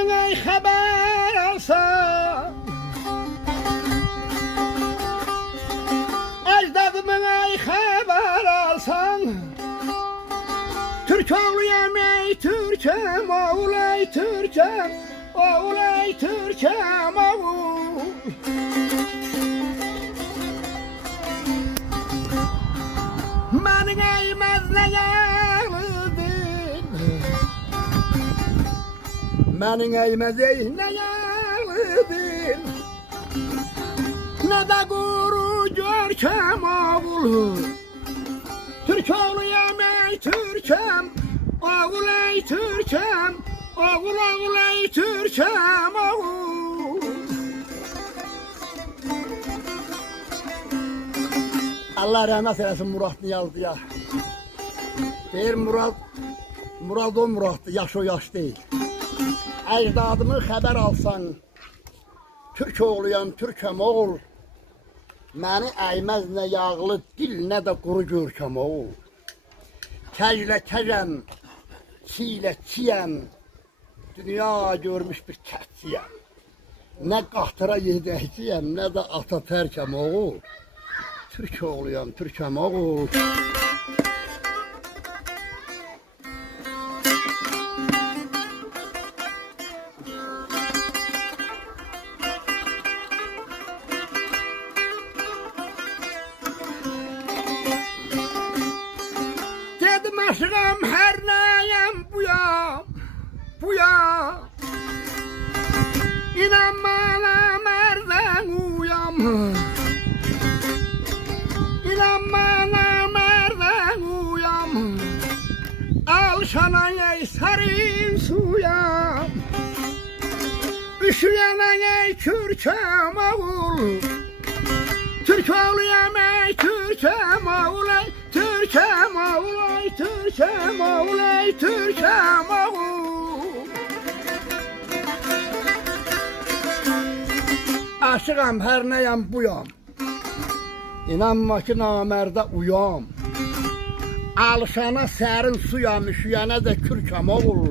Ecdadımın ey haber alsan, ecdadımın ey haber alsan, Türk oğluyum ey Türk'üm, oğul ey Türk'üm, oğul ey Türk'üm, oğul. Benim eymez ne yağlıdır, benim eymez ne yağlıdır, ne de kuru görkem oğul. Türk oğluyum ey Türk'üm, oğul ey Türk'üm, oğul oğul ey Türk'üm, oğul. Allah rahmet eylesin Murat Niyazlı'ya. Deyir Murad o Murad'dır, yaş o yaş değil. Ecdadımı haber alsan, Türk oğluyam, Türk'üm oğul. Məni əymez nə yağlı dil, nə də quru görkəm oğul. Kəclə kəcəm, çiylə çiyəm, dünya görmüş bir kətçiyəm. Nə qahtıra yedəkçiyəm, nə də ata tərkəm oğul. Türk oğluyam, Türk'üm oğul. Dedim aşığım her neyem buyam, buyam. İnan bana merden uyam. İnan bana merden uyam. Al şana ey serin suyam. Üşüyene ey Türk'üm oğul. Türk oğluyam ey Türk'üm oğul ey Türk'üm oğul ey Türk'üm oğul ey Türk'üm oğul. Aşığım her neyem buyam. İnanma ki namerde uyam. Alışana serin suyam, üşüyene de kürkem oğul.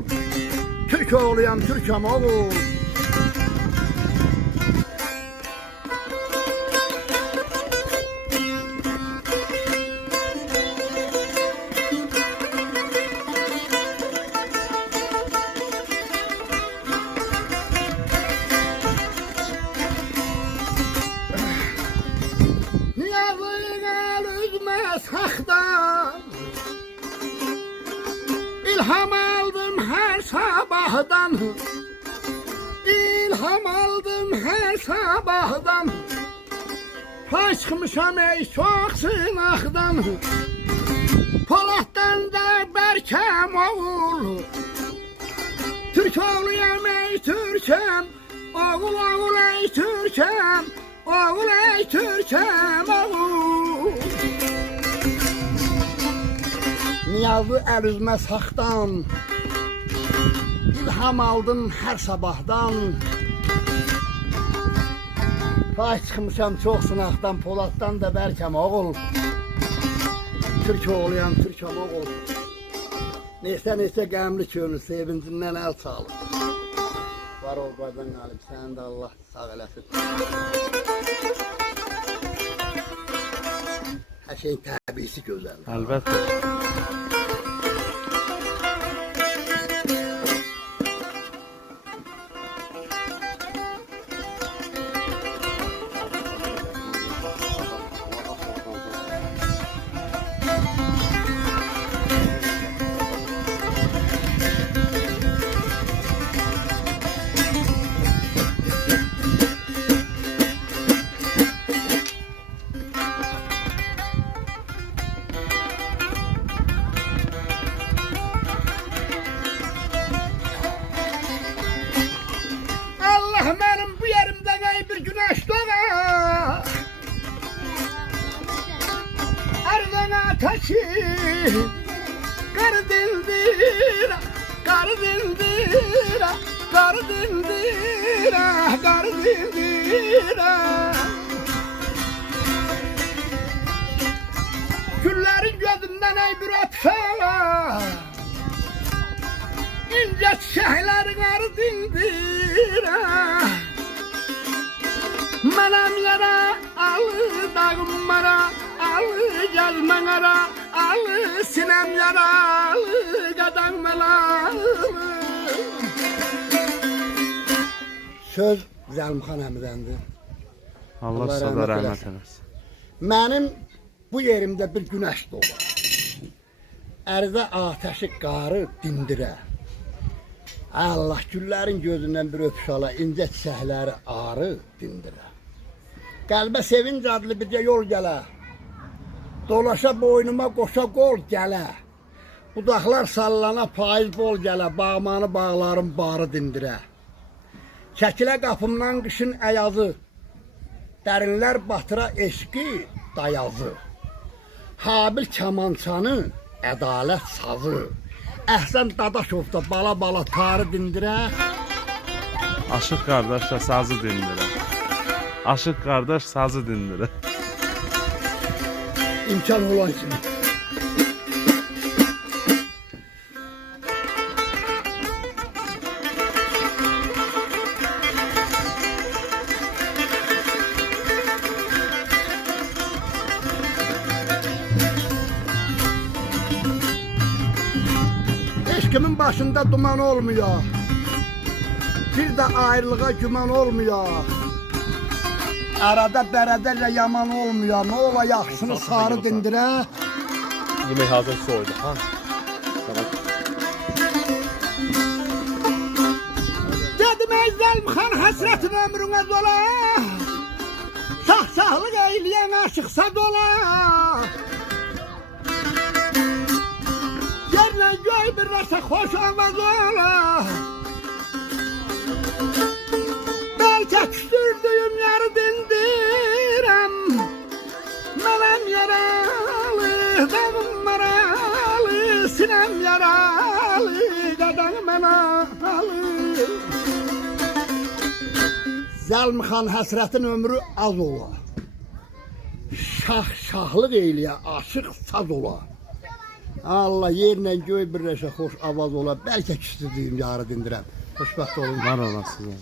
Türk oğluyam, Türk'üm oğul. Sakdan İlham aldım her sabahdan, İlham aldım her sabahdan. Pay çıkmışam ey çok sınaktan, Polat'tan da berkem oğul. Türk oğluyam ey Türk'üm, oğul oğul ey Türk'üm, oğul ey Türk'üm, oğul. Niyazlı el üzmə saxdan, İlham aldım her sabahdan. Pay çıxmışam çox sınaqdan, Polat'tan da bərkəm oğul. Türk oğluyam, Türk'üm oğul. Neysə qəmli könül, sevincindən el çalır. Var ol qadan qalib, sən də Allah sağ eləsin. Her şeyin təbisi gözəl. Əlbəttə. Benim bu yerimde bir güneş doğar, Erden ateşi kar dindir, kar dindir, kar dindir, kar dindir. Güllerin gözünden ey bir öpsene, İnce şehirler dindirəm. Mənəm yara, alı dağmara, alı gəlmənara, alı sinəm yaralı, qadan məlalı. Söz Zəlmxan əmidəndir. Allah sizə rəhmət eləsin. Mənim bu yerimdə bir günəş doğar. Ərzə ateşi qarı dindirə. Allah güllərin gözündən bir öpüş ala, incə çiçəkləri arı dindirə. Qəlbə sevinc adlı bircə yol gələ. Dolaşa boynuma qoşa qol gələ. Budaqlar sallana payız bol gələ. Bağmanı bağların barı dindirə. Çəkilə qapımdan qışın əyazı. Dərinlər batıra eşqi dayazı. Habil kamançanı, ədalət sazı. Əhsən Dadaşovda bala tarı dindirə. Aşıq qardaş da sazı dindirə. Aşıq qardaş sazı dindirə. İmkan olan kimi. Eşkimin başında duman olmuyor. Bir de ayrılığa güman olmuyor. Arada bərədərlə yaman olmuyor. Ne ola yaxşını sarı dindirə. Yemək hazır soğudu. Ha? Tamam. Dedim ey Zəlmxan həsrətin ömrünə dola. Şah-şahlıq eyləyən aşıqsa dola. Yerlə göy birləşə xoş avaz ola. Bəlkə küstürdüyüm yarı dindirəm. Mənəm yaralı, dağım maralı, sinəm yaralı, qadan mənalı. Zəlmxan həsrətin ömrü az ola. Şah-şahlıq eyləyə aşıq saz ola. Allah yerlə göy birləşə xoş avaz ola. Bəlkə küstürdüyüm yarı dindirəm. Xoşbəxt olun. Var olasınız.